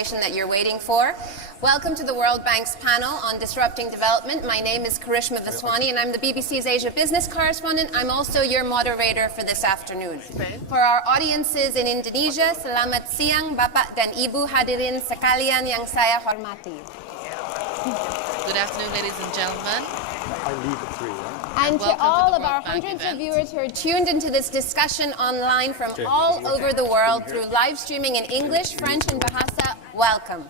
conversation that you're waiting for. Welcome to the World Bank's panel on Disrupting Development. My name is Karishma Vaswani and I'm the BBC's Asia Business Correspondent. I'm also your moderator for this afternoon. For our audiences in Indonesia, selamat siang Bapak dan Ibu hadirin sekalian yang saya hormati. Good afternoon, ladies and gentlemen. I leave at 3, right? And to all of our Bank hundreds event. of viewers who are tuned into this discussion online from all over the world through live streaming in English, French, and Bahasa, welcome.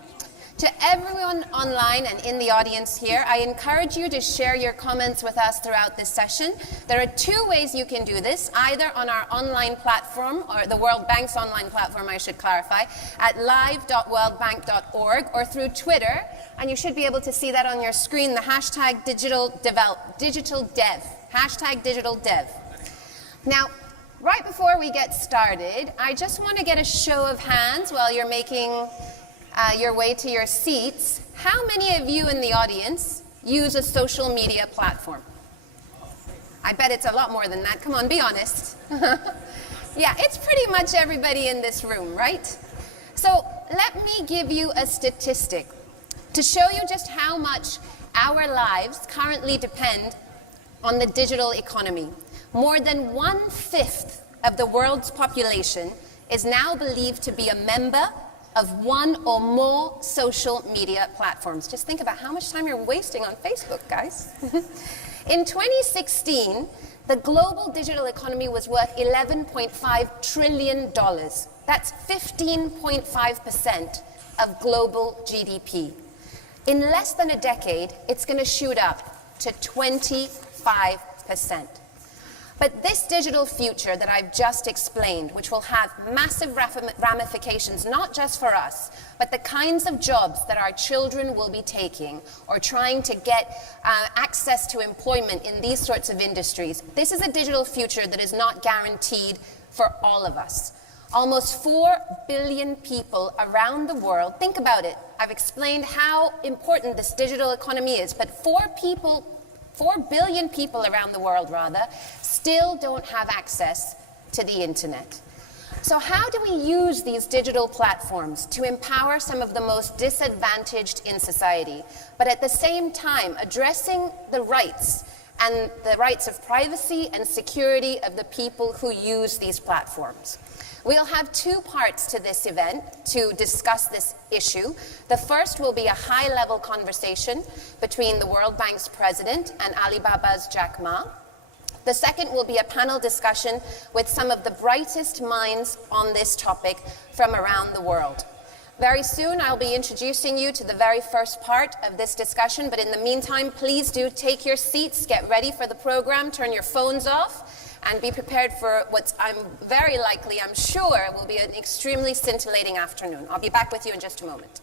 To everyone online and in the audience here, I encourage you to share your comments with us throughout this session. There are two ways you can do this, either on our online platform, or the World Bank's online platform, I should clarify, at live.worldbank.org, or through Twitter, and you should be able to see that on your screen, the hashtag digitaldev, hashtag digitaldev. Now, right before we get started, I just want to get a show of hands while you're making your way to your seats. How many of you in the audience use a social media platform? I bet it's a lot more than that. Come on, be honest. Yeah, it's pretty much everybody in this room, right? So let me give you a statistic to show you just how much our lives currently depend on the digital economy. More than 1/5 of the world's population is now believed to be a member of one or more social media platforms. Just think about how much time you're wasting on Facebook, guys. In 2016, the global digital economy was worth $11.5 trillion. That's 15.5% of global GDP. In less than a decade, it's going to shoot up to 25%. But this digital future that I've just explained, which will have massive ramifications, not just for us, but the kinds of jobs that our children will be taking or trying to get access to employment in these sorts of industries, this is a digital future that is not guaranteed for all of us. Almost 4 billion people around the world, think about it, I've explained how important this digital economy is, but 4 billion people around the world, still don't have access to the internet. So how do we use these digital platforms to empower some of the most disadvantaged in society, but at the same time addressing the rights and the rights of privacy and security of the people who use these platforms? We'll have 2 parts to this event to discuss this issue. The first will be a high-level conversation between the World Bank's president and Alibaba's Jack Ma. The second will be a panel discussion with some of the brightest minds on this topic from around the world. Very soon, I'll be introducing you to the very first part of this discussion, but in the meantime, please do take your seats, get ready for the program, turn your phones off, and be prepared for what I'm sure, will be an extremely scintillating afternoon. I'll be back with you in just a moment.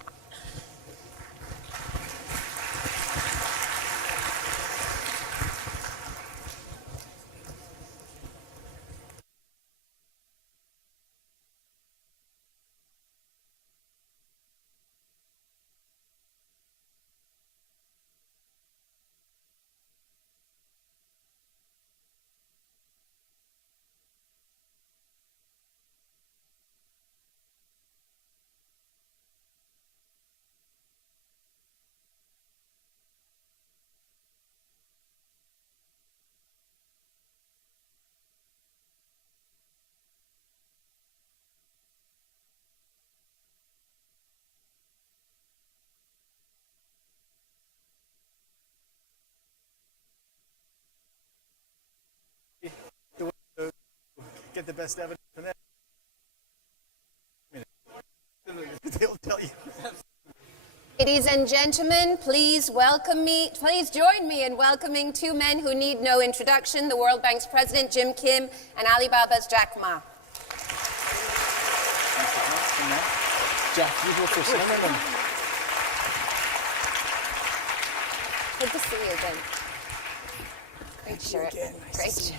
Get the best evidence from that. They'll tell you. Ladies and gentlemen, please join me in welcoming 2 men who need no introduction, the World Bank's president, Jim Kim, and Alibaba's Jack Ma. Jack, you go first. No. Good to see you again. Great shirt. Great shirt.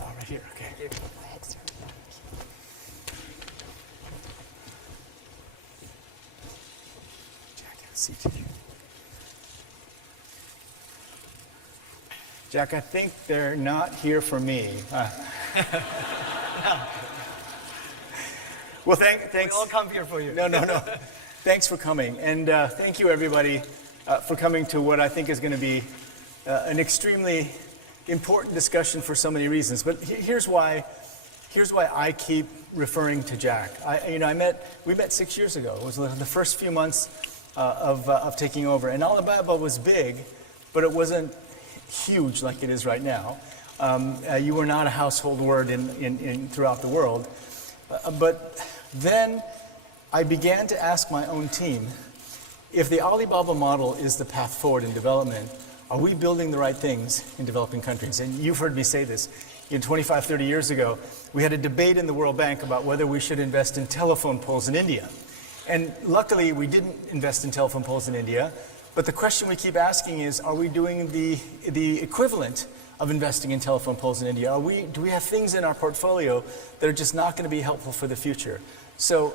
Oh, right here, okay. Go ahead, sir. Jack, have a seat. Jack, I think they're not here for me. Well, thanks. We all come here for you. No. Thanks for coming, and thank you everybody for coming to what I think is going to be an extremely important discussion for so many reasons. But here's why I keep referring to Jack. We met 6 years ago. It was the first few months of taking over, and Alibaba was big, but it wasn't huge like it is right now. You were not a household word throughout the world. But then I began to ask my own team, if the Alibaba model is the path forward in development, are we building the right things in developing countries? And you've heard me say this. 25, 30 years ago, we had a debate in the World Bank about whether we should invest in telephone poles in India. And luckily, we didn't invest in telephone poles in India. But the question we keep asking is, are we doing the equivalent of investing in telephone poles in India? Do we have things in our portfolio that are just not going to be helpful for the future? So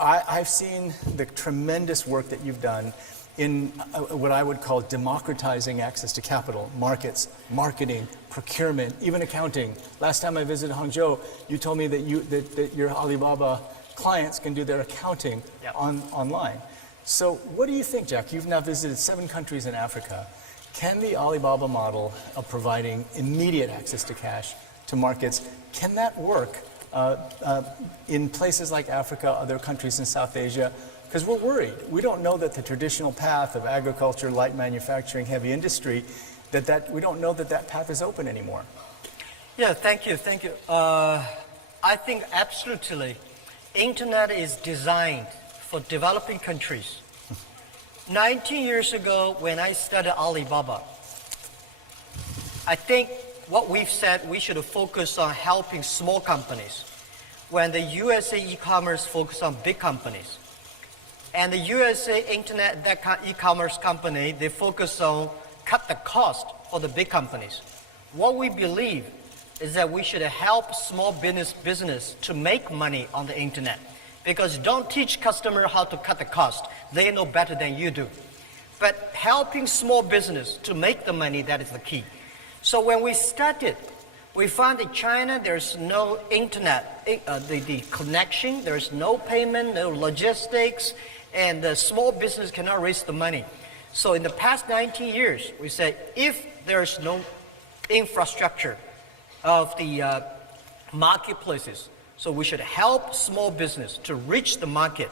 I've seen the tremendous work that you've done in what I would call democratizing access to capital, markets, marketing, procurement, even accounting. Last time I visited Hangzhou, you told me that your Alibaba clients can do their accounting online. So what do you think, Jack? You've now visited 7 countries in Africa. Can the Alibaba model of providing immediate access to cash to markets, can that work in places like Africa, other countries in South Asia? Because we're worried. We don't know that the traditional path of agriculture, light manufacturing, heavy industry, we don't know that path is open anymore. Yeah, thank you. I think absolutely, Internet is designed for developing countries. 19 years ago, when I started Alibaba, I think what we've said, we should focus on helping small companies, when the USA e-commerce focus on big companies. And the USA Internet, that e-commerce company, they focus on cut the cost for the big companies. What we believe is that we should help small business to make money on the Internet. Because don't teach customer how to cut the cost. They know better than you do. But helping small business to make the money, that is the key. So when we started, we found in China there's no internet, the connection, there's no payment, no logistics, and the small business cannot raise the money. So in the past 19 years, we said if there's no infrastructure of the marketplaces, so we should help small business to reach the market.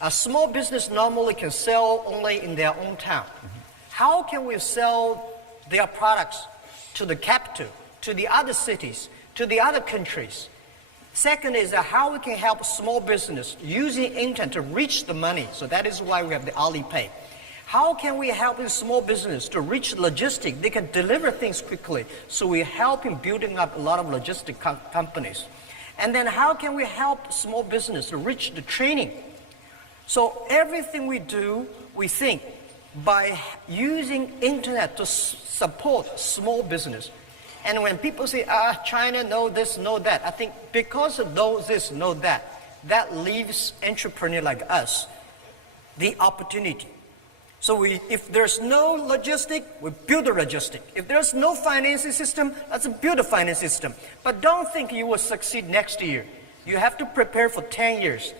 A small business normally can sell only in their own town. How can we sell their products to the capital, to the other cities, to the other countries? Second is how we can help small business using internet to reach the money. So that is why we have the Alipay. How can we help small business to reach logistics? They can deliver things quickly. So we help in building up a lot of logistic companies. And then how can we help small business to reach the training? So everything we do, we think by using internet to support small business. And when people say, China, know this, know that, I think because of know this, know that, that leaves entrepreneur like us the opportunity. So if there's no logistic, we build a logistic. If there's no financing system, let's build a finance system. But don't think you will succeed next year. You have to prepare for 10 years.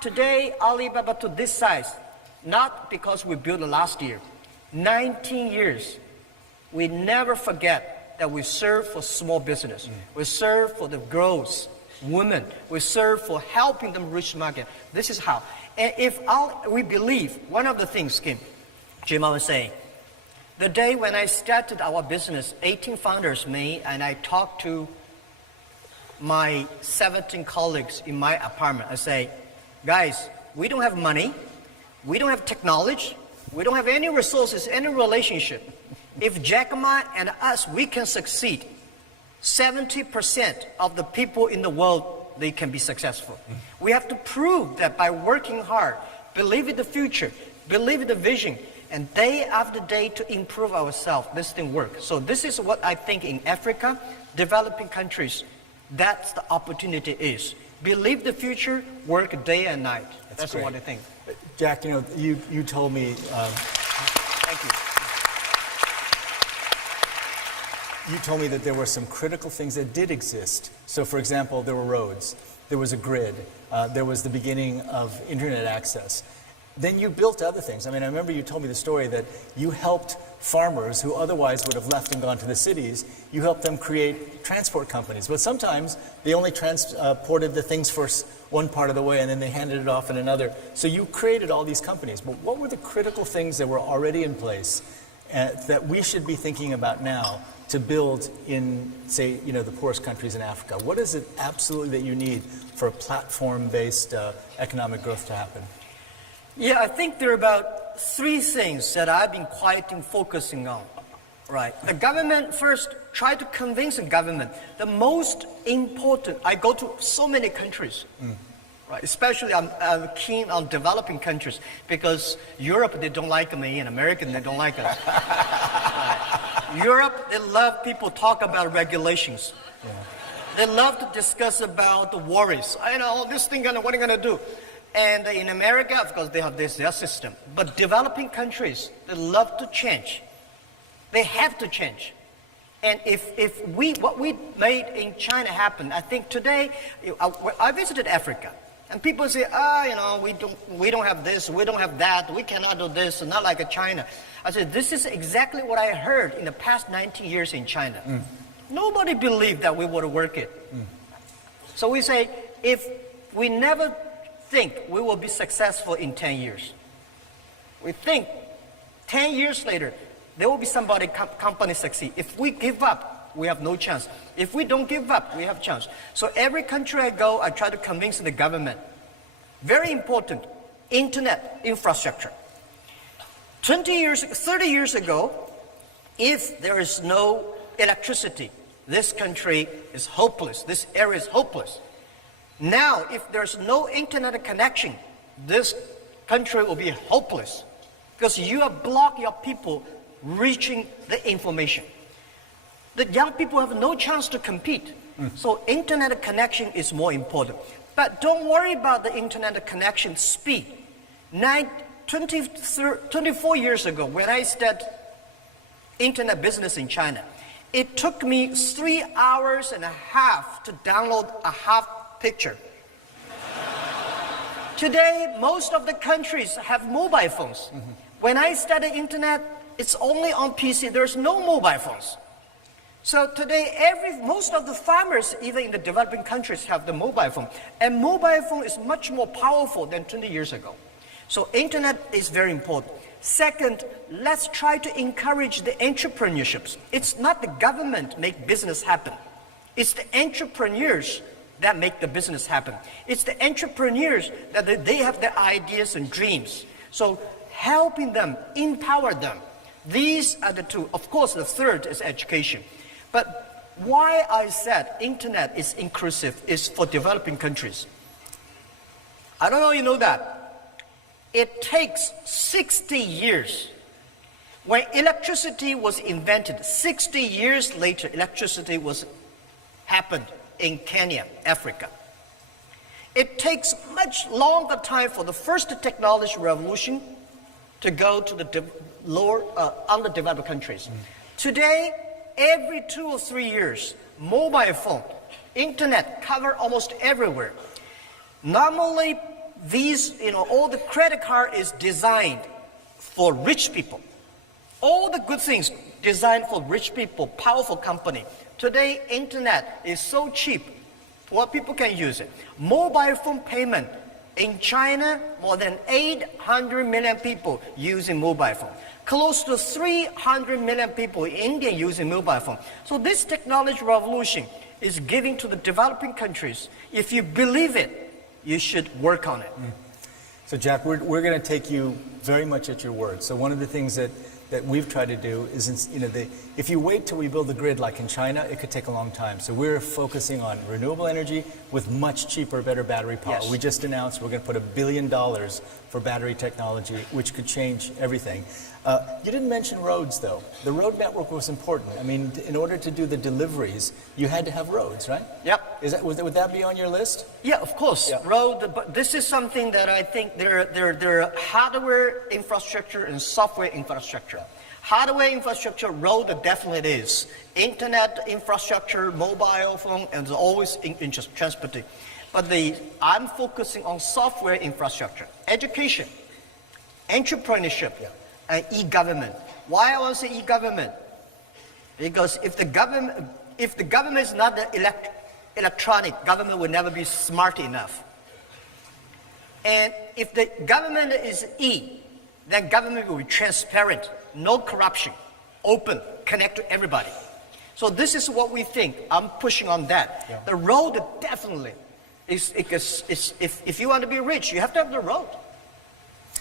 Today, Alibaba to this size, not because we built it last year. 19 years. We never forget that we serve for small business. We serve for the girls, women. We serve for helping them reach the market. This is how. And we believe, one of the things, Jim, I was saying, the day when I started our business, 18 founders, me, and I talked to my 17 colleagues in my apartment. I say, guys, we don't have money, we don't have technology, we don't have any resources, any relationship. If Jack Ma and us, we can succeed, 70% of the people in the world, they can be successful. We have to prove that by working hard, believe in the future, believe in the vision, and day after day to improve ourselves, this thing works. So this is what I think in Africa, developing countries, that's the opportunity is. Believe the future, work day and night. That's what I think. Jack, you told me... Thank you. You told me that there were some critical things that did exist. So, for example, there were roads. there was a grid, there was the beginning of internet access. Then you built other things. I mean, I remember you told me the story that you helped farmers who otherwise would have left and gone to the cities, you helped them create transport companies. But sometimes they only transported the things for one part of the way and then they handed it off in another. So you created all these companies. But what were the critical things that were already in place that we should be thinking about now to build in, say, the poorest countries in Africa? What is it absolutely that you need for a platform-based economic growth to happen? Yeah, I think there are about 3 things that I've been quite focusing on. Right. The government first, try to convince the government. The most important, I go to so many countries, right? Especially I'm keen on developing countries because Europe, they don't like me, and American, they don't like us. Right. Europe, they love people talk about regulations. Yeah. They love to discuss about the worries. This thing, what are you going to do? And in America, of course, they have their system. But developing countries, they love to change. They have to change. And if what we made in China happen, I think today, I visited Africa. And people say, we don't have this, we don't have that, we cannot do this, not like China. I said, this is exactly what I heard in the past 90 years in China. Nobody believed that we would work it. So we say, if we never think we will be successful in 10 years. We think 10 years later, there will be somebody company succeed. If we give up, we have no chance. If we don't give up, we have a chance. So every country I go, I try to convince the government. Very important, internet infrastructure. 30 years ago, if there is no electricity, this country is hopeless. This area is hopeless. Now, if there's no internet connection, this country will be hopeless because you have blocked your people reaching the information. The young people have no chance to compete. So internet connection is more important. But don't worry about the internet connection speed. 24 years ago, when I started internet business in China, it took me 3 hours and a half to download a half picture. Today, most of the countries have mobile phones. When I started internet, it's only on PC. There's no mobile phones. So today, most of the farmers, even in the developing countries, have the mobile phone. And mobile phone is much more powerful than 20 years ago. So internet is very important. Second, let's try to encourage the entrepreneurships. It's not the government make business happen. It's the entrepreneurs that make the business happen. It's the entrepreneurs that they have their ideas and dreams. So helping them, empower them. These are the 2. Of course, the third is education. But why I said internet is inclusive is for developing countries. I don't know if you know that. It takes 60 years. When electricity was invented, 60 years later, electricity happened in Kenya, Africa. It takes much longer time for the first technology revolution to go to the underdeveloped countries. Today, every 2 or 3 years, mobile phone, internet cover almost everywhere. Normally, all the credit card is designed for rich people. All the good things designed for rich people, powerful company. Today, internet is so cheap, what people can use it. Mobile phone payment. In China, more than 800 million people using mobile phone. Close to 300 million people in India using mobile phone. So this technology revolution is giving to the developing countries. If you believe it, you should work on it. So Jack, we're going to take you very much at your word. So one of the things that we've tried to do is, if you wait till we build the grid like in China, it could take a long time. So we're focusing on renewable energy with much cheaper, better battery power. Yes. We just announced we're going to put $1 billion for battery technology, which could change everything. You didn't mention roads, though. The road network was important. I mean, in order to do the deliveries, you had to have roads, right? Yep. Would that be on your list? Yeah, of course. Yeah. But this is something that I think there are hardware infrastructure and software infrastructure. Hardware infrastructure, road definitely is. Internet infrastructure, mobile phone, and always in transporting. But I'm focusing on software infrastructure, education, entrepreneurship, and e-government. Why I want to say e-government? Because if the government is not the electronic, government will never be smart enough. And if the government is E, then government will be transparent, no corruption, open, connect to everybody. So this is what we think. I'm pushing on that. Yeah. The road definitely is if you want to be rich, you have to have the road.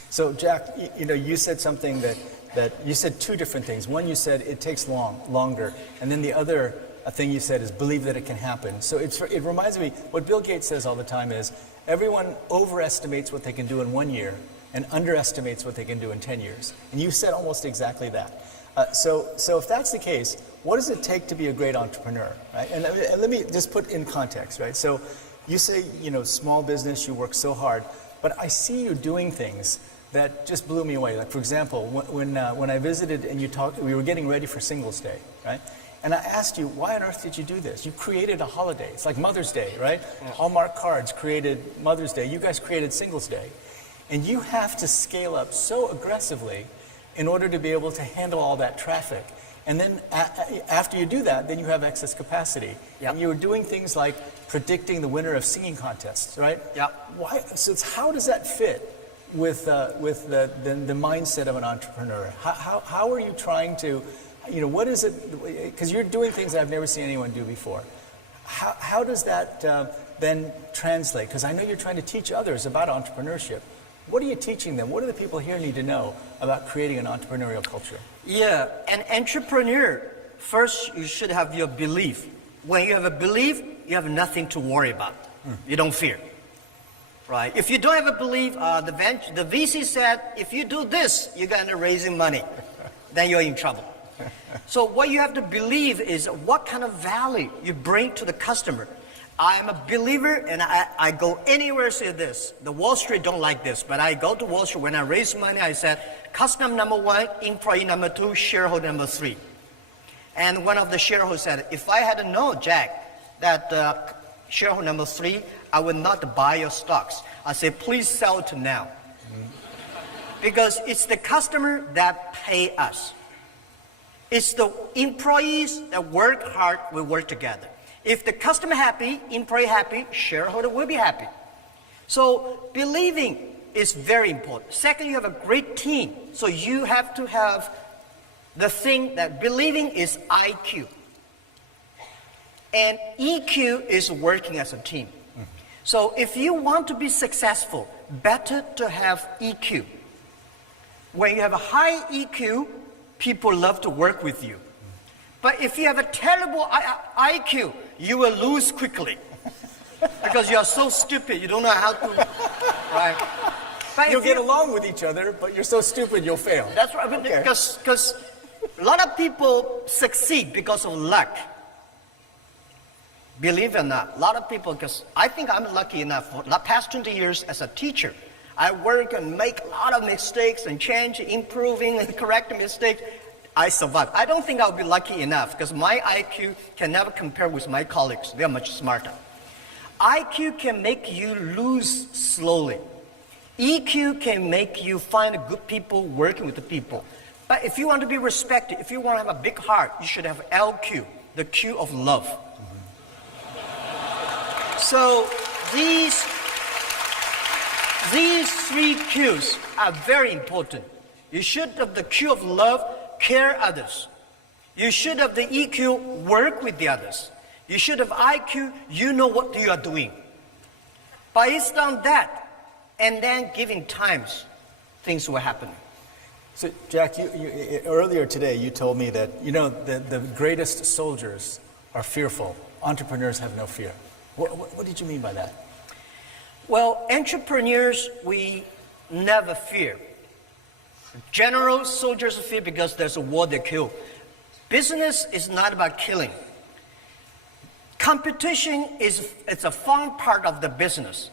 So Jack, you said something that you said two different things. One, you said it takes longer, and then the other thing you said is believe that it can happen. So it reminds me, what Bill Gates says all the time is everyone overestimates what they can do in 1 year and underestimates what they can do in 10 years. And you said almost exactly that. So if that's the case, what does it take to be a great entrepreneur, right? And let me just put in context, right? So you say, small business, you work so hard, but I see you doing things that just blew me away. Like, for example, when I visited and you talked, we were getting ready for Singles Day, right? And I asked you, why on earth did you do this? You created a holiday. It's like Mother's Day, right? Yeah. Hallmark Cards created Mother's Day. You guys created Singles Day. And you have to scale up so aggressively in order to be able to handle all that traffic. And then after you do that, then you have excess capacity. Yep. And you were doing things like predicting the winner of singing contests, right? Yeah. Why? So how does that fit with the mindset of an entrepreneur? How are you trying to, what is it? Because you're doing things that I've never seen anyone do before. How does that then translate? Because I know you're trying to teach others about entrepreneurship. What are you teaching them? What do the people here need to know about creating an entrepreneurial culture? Yeah, an entrepreneur, first you should have your belief. When you have a belief, you have nothing to worry about. You don't fear, right? If you don't have a belief, the VC said, if you do this, you're going to raising money. Then you're in trouble. So what you have to believe is what kind of value you bring to the customer. I'm a believer, and I go anywhere say this. The Wall Street don't like this, but I go to Wall Street. When I raise money, I said, customer number 1, employee number 2, shareholder number 3. And one of the shareholders said, if I had known, Jack, that shareholder number 3, I would not buy your stocks. I said, please sell it now. Because it's the customer that pay us. It's the employees that work hard, we work together. If the customer happy, employee happy, shareholder will be happy. So believing is very important. Second, you have a great team. So you have to have the thing that believing is IQ. And EQ is working as a team. So if you want to be successful, better to have EQ. When you have a high EQ, people love to work with you. But if you have a terrible IQ, you will lose quickly. Because you are so stupid, you don't know how to, right? But You'll get along with each other, but you're so stupid you'll fail. That's right, because a lot of people succeed because of luck. Believe it or not, a lot of people, because I think I'm lucky enough, for the past 20 years as a teacher, I work and make a lot of mistakes and change, improving and correcting mistakes. I survived. I don't think I'll be lucky enough because my IQ can never compare with my colleagues. They're much smarter. IQ can make you lose slowly. EQ can make you find good people working with the people. But if you want to be respected, if you want to have a big heart, you should have LQ, the Q of love. So these 3 Qs are very important. You should have the Q of love, care others. You should have the EQ, work with the others. You should have IQ, you know what you are doing. Based on that, and then giving times, things will happen. So Jack, you earlier today you told me that the greatest soldiers are fearful. Entrepreneurs have no fear. What did you mean by that? Well, entrepreneurs, we never fear. Generals, soldiers fear because there's a war they kill. Business is not about killing. Competition it's a fun part of the business.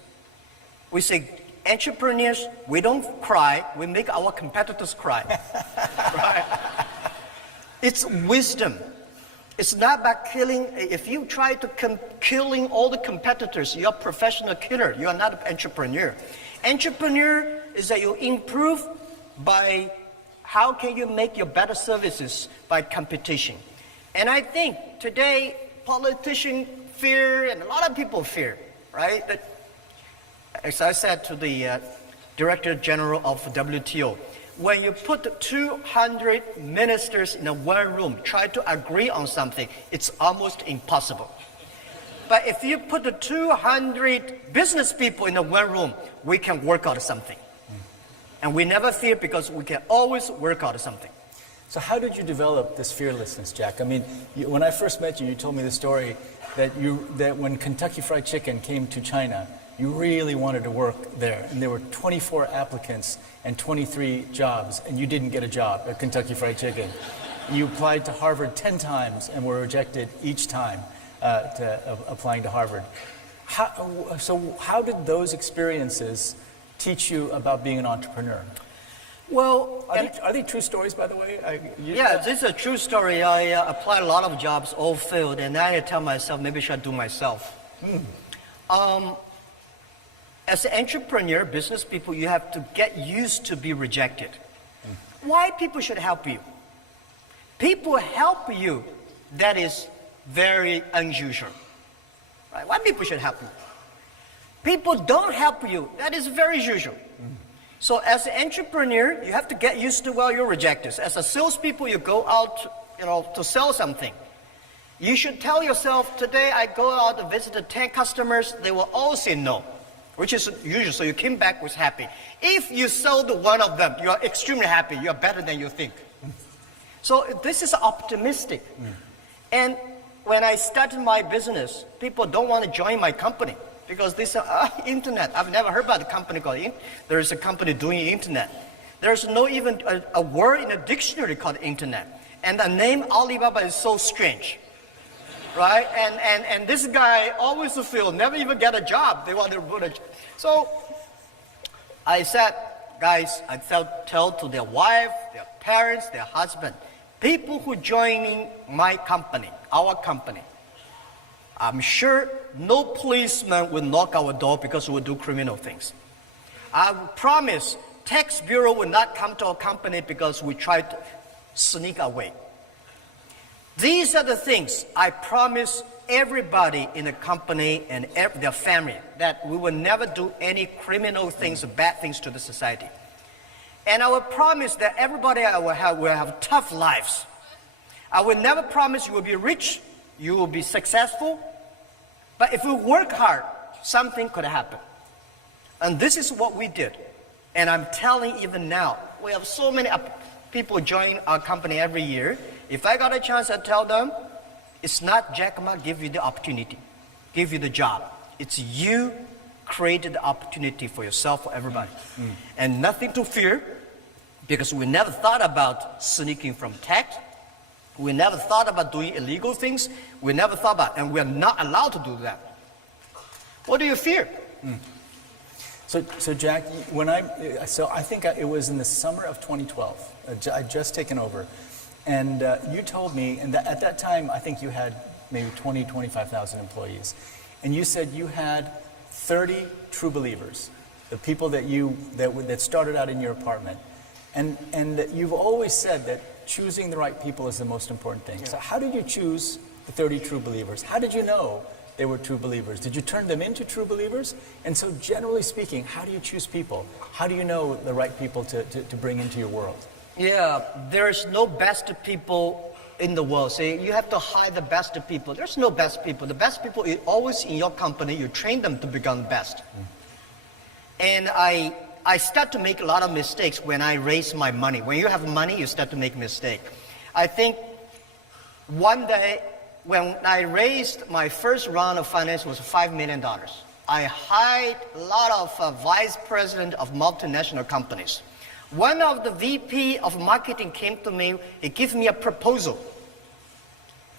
We say, entrepreneurs, we don't cry, we make our competitors cry. Right? It's wisdom. It's not about killing. If you try to killing all the competitors, you're a professional killer. You are not an entrepreneur. Entrepreneur is that you improve by how can you make your better services by competition. And I think today politicians fear, and a lot of people fear, right? That, as I said to the Director General of WTO, when you put 200 ministers in a one room, try to agree on something, it's almost impossible. But if you put the 200 business people in a one room, we can work out something. And we never fear because we can always work out something. So how did you develop this fearlessness, Jack? I mean, when I first met you, you told me the story that when Kentucky Fried Chicken came to China, you really wanted to work there, and there were 24 applicants and 23 jobs, and you didn't get a job at Kentucky Fried Chicken. You applied to Harvard 10 times and were rejected each time applying to Harvard. So how did those experiences teach you about being an entrepreneur? Well, are they true stories, by the way? Yeah, this is a true story. I applied a lot of jobs, all failed, and I tell myself, maybe I should do myself. As an entrepreneur, business people, you have to get used to be rejected. Why people should help you? People help you, that is very unusual. Right? Why people should help you? People don't help you, that is very usual. So as an entrepreneur, you have to get used to, well, you're rejected. As a salespeople, you go out, to sell something. You should tell yourself, today I go out to visit 10 customers, they will all say no, which is usual, so you came back with happy. If you sold one of them, you are extremely happy, you are better than you think. So this is optimistic. And when I started my business, people don't want to join my company because they say, internet. I've never heard about a company called internet. There is a company doing internet. There's no even a word in a dictionary called internet. And the name Alibaba is so strange, right? And this guy always feel never even get a job. They want to put a. So I said, guys, I tell to their wife, their parents, their husband, people who joining my company, our company, I'm sure no policeman will knock our door because we'll do criminal things. I promise tax bureau will not come to our company because we try to sneak away. These are the things I promise everybody in the company and their family, that we will never do any criminal things or bad things to the society. And I will promise that everybody will have tough lives. I will never promise you will be rich, you will be successful, but if we work hard, something could happen. And this is what we did. And I'm telling even now, we have so many people join our company every year. If I got a chance, I tell them, it's not Jack Ma give you the opportunity, give you the job. It's you created the opportunity for yourself, for everybody. And nothing to fear, because we never thought about sneaking from tax. We never thought about doing illegal things. We never thought about, and we're not allowed to do that. What do you fear? So Jack, I think it was in the summer of 2012. I'd just taken over, and you told me, and at that time I think you had maybe 25,000 employees, and you said you had 30 true believers, the people that started out in your apartment, and you've always said that choosing the right people is the most important thing. Yeah. So how did you choose the 30 true believers? How did you know they were true believers? Did you turn them into true believers? And so generally speaking, how do you choose people? How do you know the right people to bring into your world? Yeah, there's no best people in the world. So you have to hire the best people. There's no best people. The best people are always in your company. You train them to become the best. And I start to make a lot of mistakes when I raise my money. When you have money, you start to make mistakes. I think one day when I raised my first round of finance was $5 million. I hired a lot of vice president of multinational companies. One of the VP of marketing came to me, he gave me a proposal.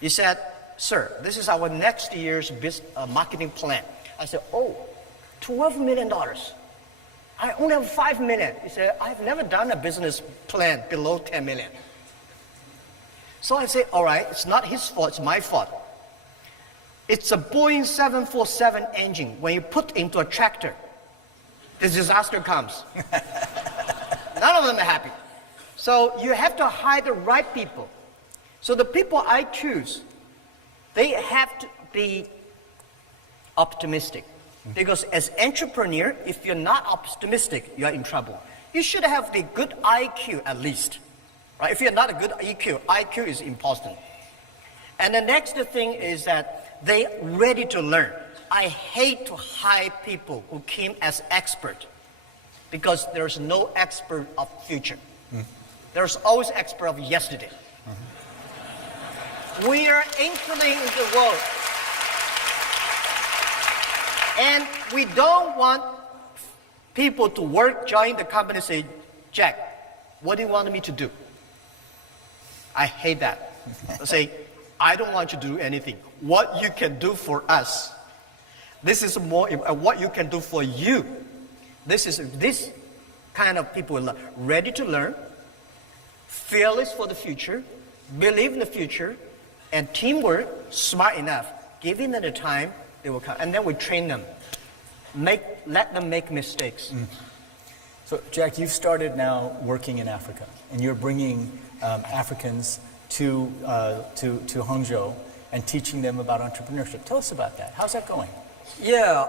He said, sir, this is our next year's marketing plan. I said, oh, $12 million. I only have $5 million. He said, I've never done a business plan below $10 million. So I say, all right, it's not his fault, it's my fault. It's a Boeing 747 engine. When you put into a tractor, the disaster comes. None of them are happy. So you have to hire the right people. So the people I choose, they have to be optimistic. Because as entrepreneur, if you're not optimistic, you're in trouble. You should have the good IQ at least. Right? If you're not a good IQ is important. And the next thing is that they ready to learn. I hate to hire people who came as expert because there's no expert of future. There's always expert of yesterday. We are entering the world. And we don't want people to join the company and say, Jack, what do you want me to do? I hate that. I say, I don't want you to do anything. What you can do for us. This is more what you can do for you. This kind of people ready to learn, fearless for the future, believe in the future, and teamwork, smart enough. Giving them the time, they will come. And then we train them. Let them make mistakes. So, Jack, you've started now working in Africa, and you're bringing Africans to Hangzhou and teaching them about entrepreneurship. Tell us about that. How's that going? Yeah,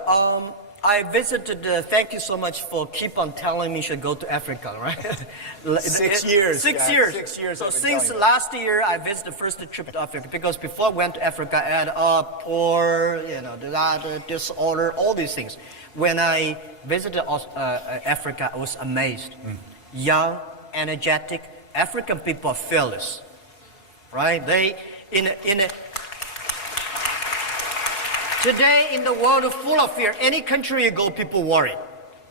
I visited, thank you so much for keep on telling me you should go to Africa, right? 6 years. 6 Jack. years. 6 years. So I've been since telling you. last year, I visited the first trip to Africa because before I went to Africa, I had poor, disorder, all these things. When I visited Africa, I was amazed. Young, energetic, African people are fearless, right? Today, in the world full of fear, any country you go, people worry.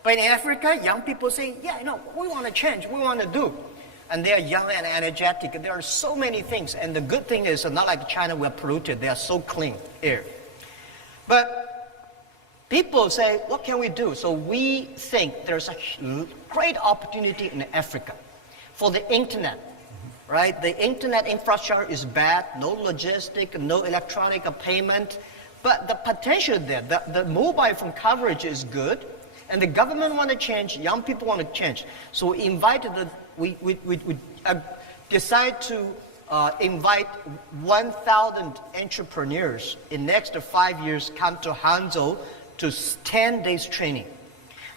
But in Africa, young people say, we want to change, we want to do. And they are young and energetic. There are so many things. And the good thing is, not like China, we're polluted. They are so clean air. But people say, what can we do? So we think there's a great opportunity in Africa for the internet. Right? The internet infrastructure is bad, no logistic, no electronic payment. But the potential there, the mobile phone coverage is good, and the government want to change, young people want to change. So we decide to invite 1,000 entrepreneurs in next 5 years come to Hangzhou to 10 days training.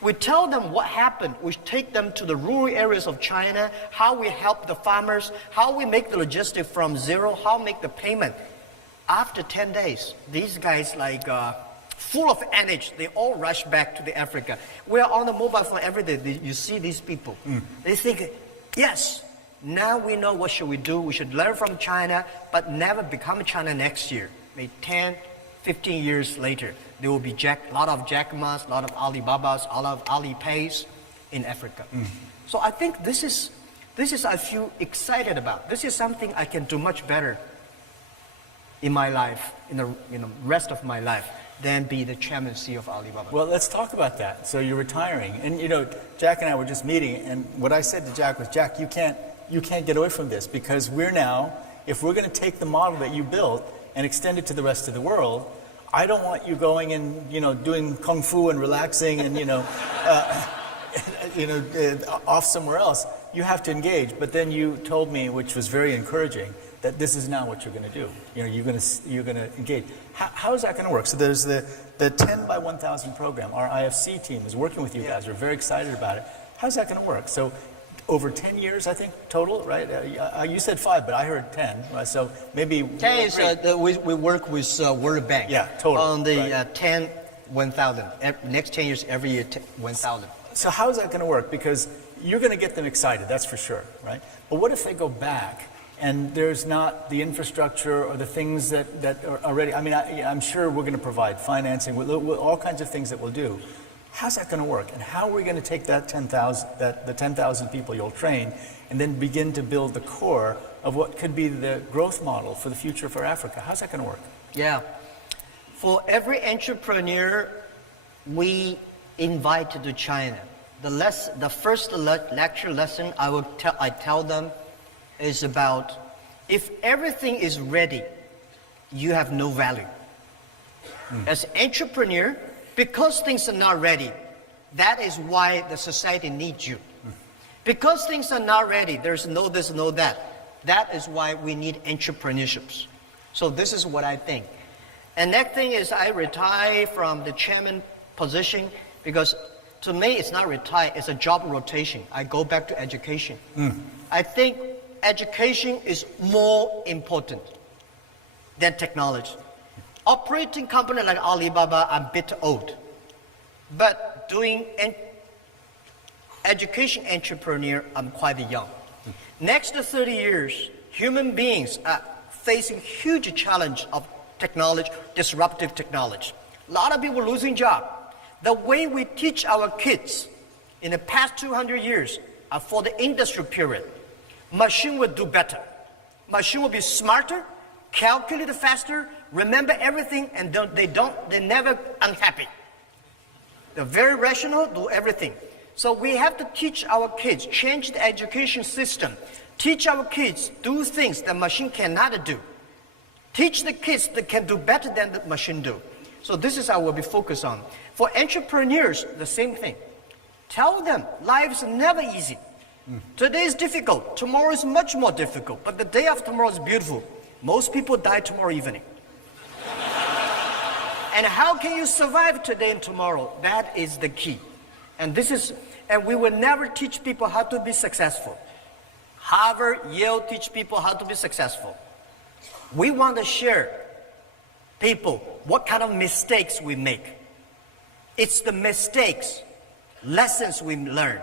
We tell them what happened. We take them to the rural areas of China, how we help the farmers, how we make the logistics from zero, how we make the payment. After 10 days, these guys full of energy, they all rush back to the Africa. We're on the mobile phone every day. You see these people. They think, yes, now we know what should we do. We should learn from China, but never become China next year. Maybe 10, 15 years later, there will be a lot of Jack Ma's, a lot of Alibabas, a lot of Alipays in Africa. So I think this is I feel excited about. This is something I can do much better in my life, in the rest of my life, than be the chairman and CEO of Alibaba. Well, let's talk about that. So you're retiring, and Jack and I were just meeting, and what I said to Jack was, Jack, you can't get away from this, because we're now, if we're going to take the model that you built and extend it to the rest of the world, I don't want you going and doing kung fu and relaxing and off somewhere else. You have to engage. But then you told me, which was very encouraging, that this is now what you're going to do. You're going to engage. How is that going to work? So there's the 10 by 1,000 program. Our IFC team is working with you guys. We're very excited about it. How's that going to work? So over 10 years, I think, total, right? You said 5, but I heard 10. Right? So maybe 10 is we work with World Bank. Yeah, totally. On the right. 10, 1,000. Next 10 years, every year, 1,000. So how is that going to work? Because you're going to get them excited, that's for sure, right? But what if they go back and there's not the infrastructure or the things that are already, I'm sure we're going to provide financing, with all kinds of things that we'll do. How's that going to work? And how are we going to take that 10,000, the 10,000 people you'll train, and then begin to build the core of what could be the growth model for the future for Africa? How's that going to work? Yeah. For every entrepreneur, we invite to China. The first lecture lesson I tell them is about If everything is ready, you have no value. As entrepreneur, because things are not ready, that is why the society needs you. Because things are not ready, there's no this, no that. That is why we need entrepreneurships. So this is what I think. And next thing is I retire from the chairman position because to me it's not retire, it's a job rotation. I go back to education. I think education is more important than technology. Operating company like Alibaba, I'm a bit old. But doing education entrepreneur, I'm quite young. Next 30 years, human beings are facing huge challenge of technology, disruptive technology. A lot of people losing job. The way we teach our kids in the past 200 years are for the industrial period. Machine will do better. Machine will be smarter, calculate faster, remember everything, and they're never unhappy. They're very rational, do everything. So we have to teach our kids, change the education system, teach our kids do things the machine cannot do. Teach the kids that can do better than the machine do. So this is how we'll be focused on. For entrepreneurs, the same thing. Tell them life is never easy. Today is difficult, tomorrow is much more difficult, but the day after tomorrow is beautiful. Most people die tomorrow evening. And how can you survive today and tomorrow? That is the key. And we will never teach people how to be successful. Harvard, Yale teach people how to be successful. We want to share people what kind of mistakes we make. It's the mistakes, lessons we learn,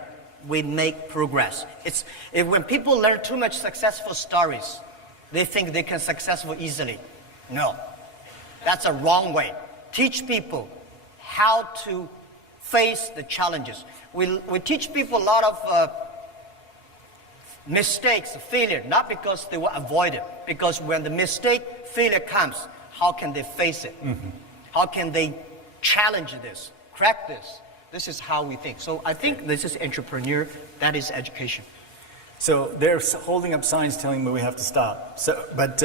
we make progress. When people learn too much successful stories, they think they can successful easily. No, that's a wrong way. Teach people how to face the challenges. We teach people a lot of mistakes, failure, not because they will avoid it, because when the mistake, failure comes, how can they face it? How can they challenge this, crack this? This is how we think. So I think this is entrepreneur, that is education. So they're holding up signs telling me we have to stop. But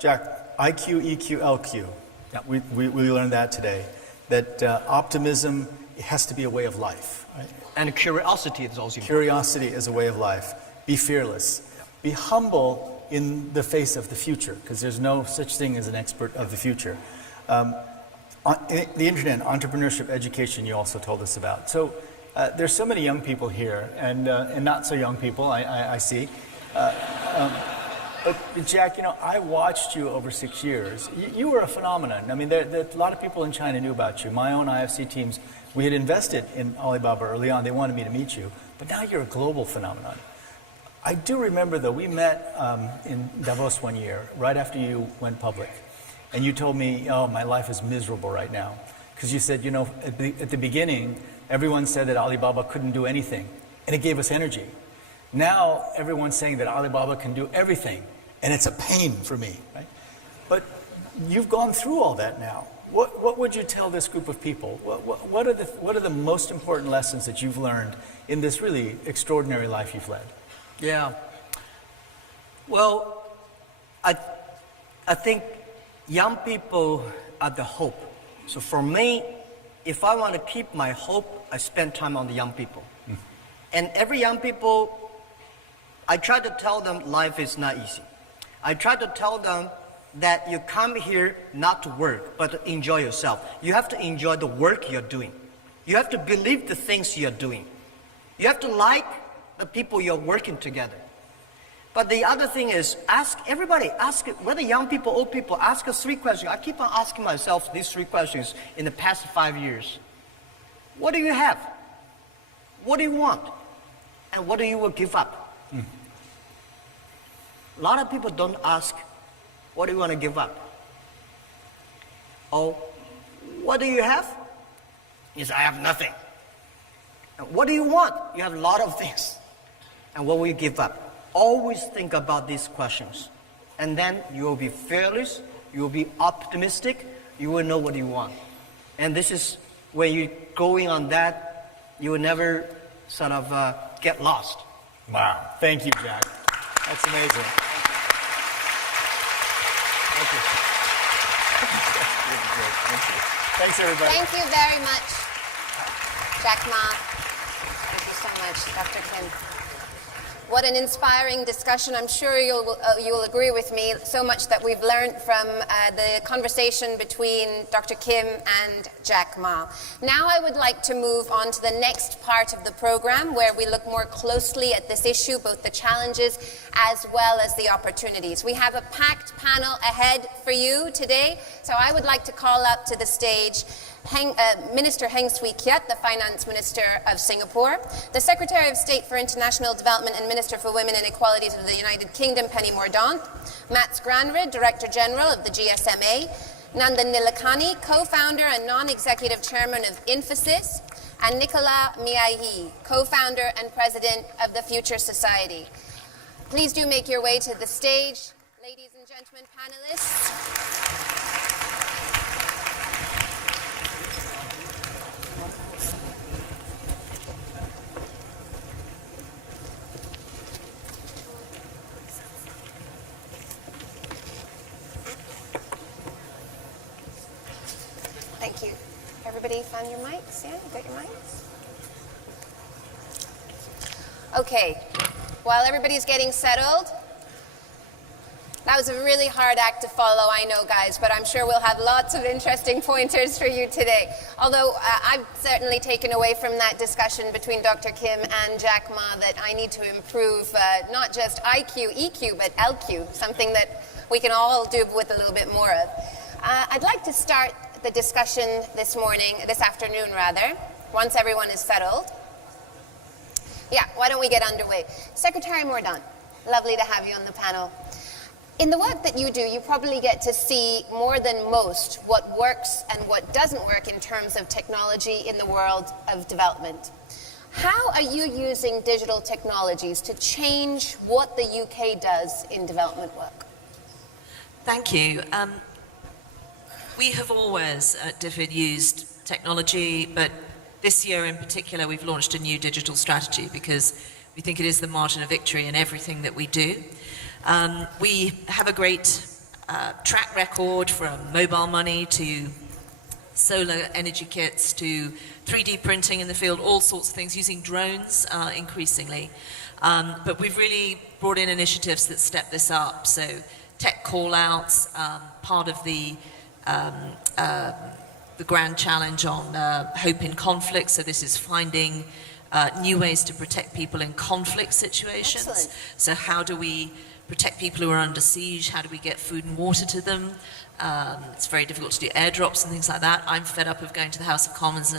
Jack, IQ, EQ, LQ. Yeah. We learned that today. That optimism has to be a way of life. Right? And curiosity is also important. Curiosity is a way of life. Be fearless. Yeah. Be humble in the face of the future, because there's no such thing as an expert of the future. The internet, entrepreneurship, education, you also told us about. So there's so many young people here, and not so young people, I see. But Jack, I watched you over 6 years. You were a phenomenon. I mean, a lot of people in China knew about you. My own IFC teams, we had invested in Alibaba early on. They wanted me to meet you. But now you're a global phenomenon. I do remember, though, we met in Davos one year, right after you went public. And you told me, oh, my life is miserable right now. Because you said, at the beginning, everyone said that Alibaba couldn't do anything. And it gave us energy. Now, everyone's saying that Alibaba can do everything. And it's a pain for me, right? But you've gone through all that now. What would you tell this group of people? What are the most important lessons that you've learned in this really extraordinary life you've led? Yeah. Well, I think young people are the hope. So for me, if I want to keep my hope, I spend time on the young people. And every young people, I try to tell them life is not easy. I try to tell them that you come here not to work, but to enjoy yourself. You have to enjoy the work you're doing. You have to believe the things you're doing. You have to like the people you're working together. But the other thing is, ask everybody, whether young people, old people, ask us 3 questions. I keep on asking myself these 3 questions in the past 5 years. What do you have? What do you want? And what do you will give up? A lot of people don't ask, what do you want to give up? Oh, what do you have? Yes, I have nothing. And what do you want? You have a lot of things. And what will you give up? Always think about these questions. And then you will be fearless, you will be optimistic, you will know what you want. And this is when you're going on that, you will never sort of get lost. Wow. Thank you, Jack. That's amazing. Thank you. Thanks, everybody. Thank you very much, Jack Ma. Thank you so much, Dr. Kim. What an inspiring discussion. I'm sure you'll agree with me so much that we've learned from the conversation between Dr. Kim and Jack Ma. Now I would like to move on to the next part of the program where we look more closely at this issue, both the challenges as well as the opportunities. We have a packed panel ahead for you today, so I would like to call up to the stage Minister Heng Swee Keat, the Finance Minister of Singapore, the Secretary of State for International Development and Minister for Women and Equalities of the United Kingdom, Penny Mordaunt, Mats Granrud, Director General of the GSMA, Nandan Nilekani, Co-founder and Non-Executive Chairman of Infosys, and Nicola Miahi, Co-founder and President of the Future Society. Please do make your way to the stage, ladies and gentlemen, panelists. Thank you. Everybody found your mics? Yeah, you got your mics? Okay. While everybody's getting settled, that was a really hard act to follow, I know, guys, but I'm sure we'll have lots of interesting pointers for you today. Although I've certainly taken away from that discussion between Dr. Kim and Jack Ma that I need to improve not just IQ, EQ, but LQ, something that we can all do with a little bit more of. I'd like to start the discussion this afternoon, once everyone is settled. Yeah, why don't we get underway? Secretary Mordaunt, lovely to have you on the panel. In the work that you do, you probably get to see more than most what works and what doesn't work in terms of technology in the world of development. How are you using digital technologies to change what the UK does in development work? Thank you. We have always at DFID used technology, but this year in particular we've launched a new digital strategy because we think it is the margin of victory in everything that we do. We have a great track record from mobile money to solar energy kits to 3D printing in the field, all sorts of things, using drones increasingly. But we've really brought in initiatives that step this up. So tech call-outs, part of the grand challenge on hope in conflict. So this is finding new ways to protect people in conflict situations. Excellent. So how do we protect people who are under siege? How do we get food and water to them? It's very difficult to do airdrops and things like that. I'm fed up of going to the House of Commons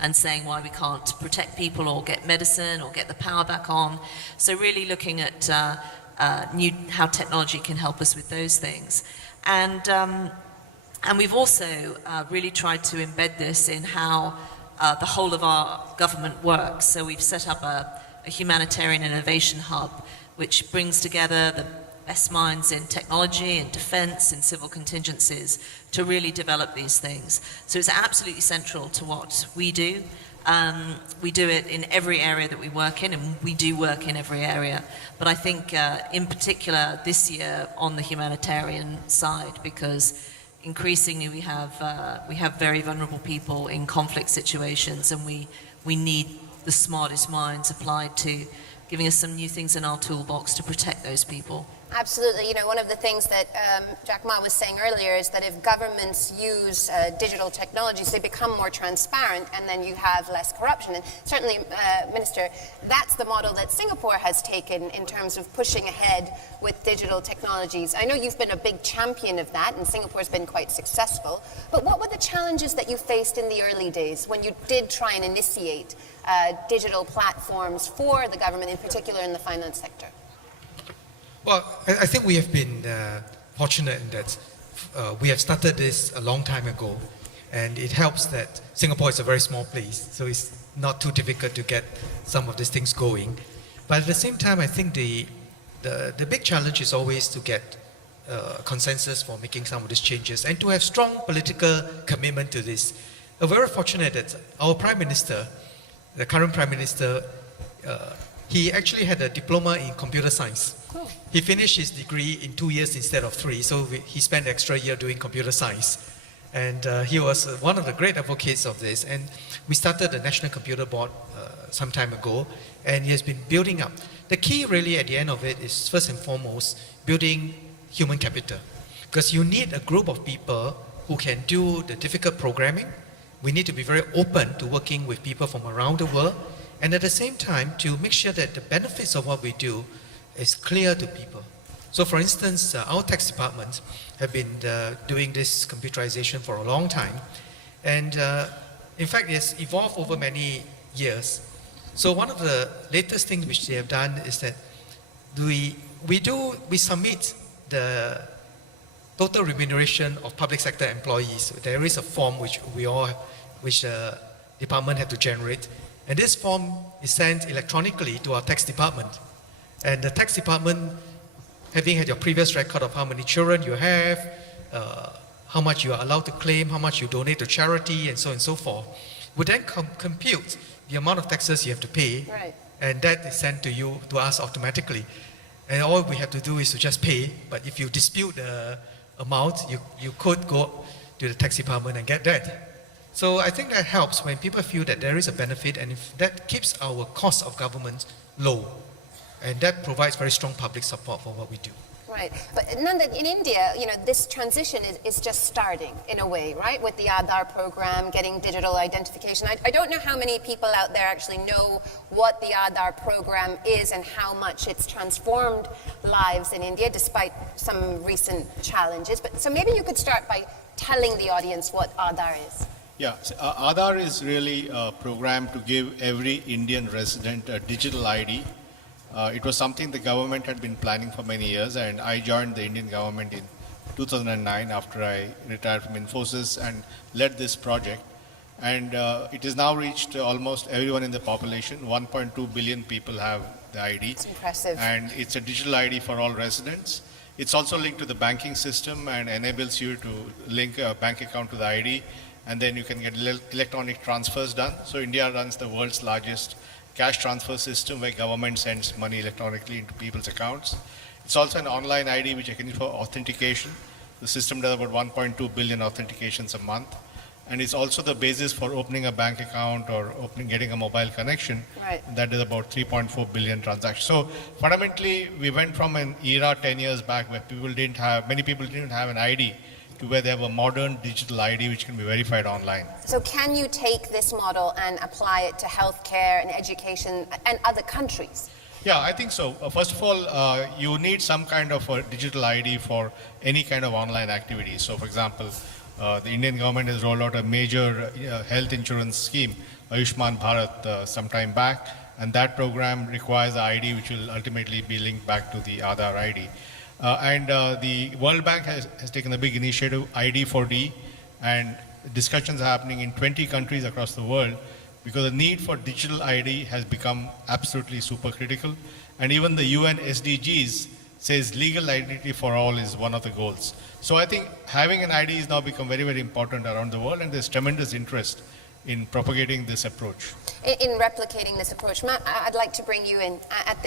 and saying why we can't protect people or get medicine or get the power back on. So really looking at how technology can help us with those things. And we've also really tried to embed this in how the whole of our government works. So we've set up a humanitarian innovation hub, which brings together the best minds in technology, in defense, in civil contingencies to really develop these things. So it's absolutely central to what we do. We do it in every area that we work in, and we do work in every area. But I think in particular this year on the humanitarian side, because increasingly we have very vulnerable people in conflict situations, and we need the smartest minds applied to giving us some new things in our toolbox to protect those people. Absolutely. You know, one of the things that Jack Ma was saying earlier is that if governments use digital technologies, they become more transparent, and then you have less corruption. And certainly, Minister, that's the model that Singapore has taken in terms of pushing ahead with digital technologies. I know you've been a big champion of that, and Singapore's been quite successful. But what were the challenges that you faced in the early days when you did try and initiate digital platforms for the government, in particular in the finance sector? Well, I think we have been fortunate in that we have started this a long time ago, and it helps that Singapore is a very small place, so it's not too difficult to get some of these things going. But at the same time, I think the big challenge is always to get consensus for making some of these changes and to have strong political commitment to this. We're very fortunate that our Prime Minister, the current Prime Minister, he actually had a diploma in computer science. He finished his degree in 2 years instead of 3, so he spent extra year doing computer science. And he was one of the great advocates of this. And we started the National Computer Board some time ago, and he has been building up. The key really at the end of it is first and foremost building human capital. Because you need a group of people who can do the difficult programming. We need to be very open to working with people from around the world, and at the same time to make sure that the benefits of what we do is clear to people. So for instance, our tax department have been doing this computerization for a long time, and in fact it's evolved over many years. So one of the latest things which they have done is that we submit the total remuneration of public sector employees. There is a form which the department had to generate, and this form is sent electronically to our tax department. And the tax department, having had your previous record of how many children you have, how much you are allowed to claim, how much you donate to charity, and so on and so forth, would then compute the amount of taxes you have to pay, Right. and that is sent to us automatically. And all we have to do is to just pay, but if you dispute the amount, you could go to the tax department and get that. So I think that helps when people feel that there is a benefit, and if that keeps our cost of government low, and that provides very strong public support for what we do. Right, but Nanda, in India, this transition is just starting in a way, right? With the Aadhaar program, getting digital identification. I don't know how many people out there actually know what the Aadhaar program is and how much it's transformed lives in India, despite some recent challenges. So maybe you could start by telling the audience what Aadhaar is. Yeah, so, Aadhaar is really a program to give every Indian resident a digital ID. It was something the government had been planning for many years, and I joined the Indian government in 2009 after I retired from Infosys and led this project. And it has now reached almost everyone in the population. 1.2 billion people have the ID. It's impressive. And it's a digital ID for all residents. It's also linked to the banking system and enables you to link a bank account to the ID, and then you can get electronic transfers done. So India runs the world's largest cash transfer system where government sends money electronically into people's accounts. It's also an online ID which I can use for authentication. The system does about 1.2 billion authentications a month. And it's also the basis for opening a bank account or getting a mobile connection. Right. That is about 3.4 billion transactions. So fundamentally, we went from an era 10 years back where many people didn't have an ID, to where they have a modern digital ID which can be verified online. So can you take this model and apply it to healthcare and education and other countries? Yeah, I think so. First of all, you need some kind of a digital ID for any kind of online activity. So for example, the Indian government has rolled out a major health insurance scheme, Ayushman Bharat, some time back, and that program requires an ID which will ultimately be linked back to the Aadhaar ID. The World Bank has taken a big initiative, ID4D, and discussions are happening in 20 countries across the world because the need for digital ID has become absolutely super critical. And even the UN SDGs says legal identity for all is one of the goals. So I think having an ID has now become very, very important around the world, and there's tremendous interest in propagating this approach. In replicating this approach. Matt, I'd like to bring you in at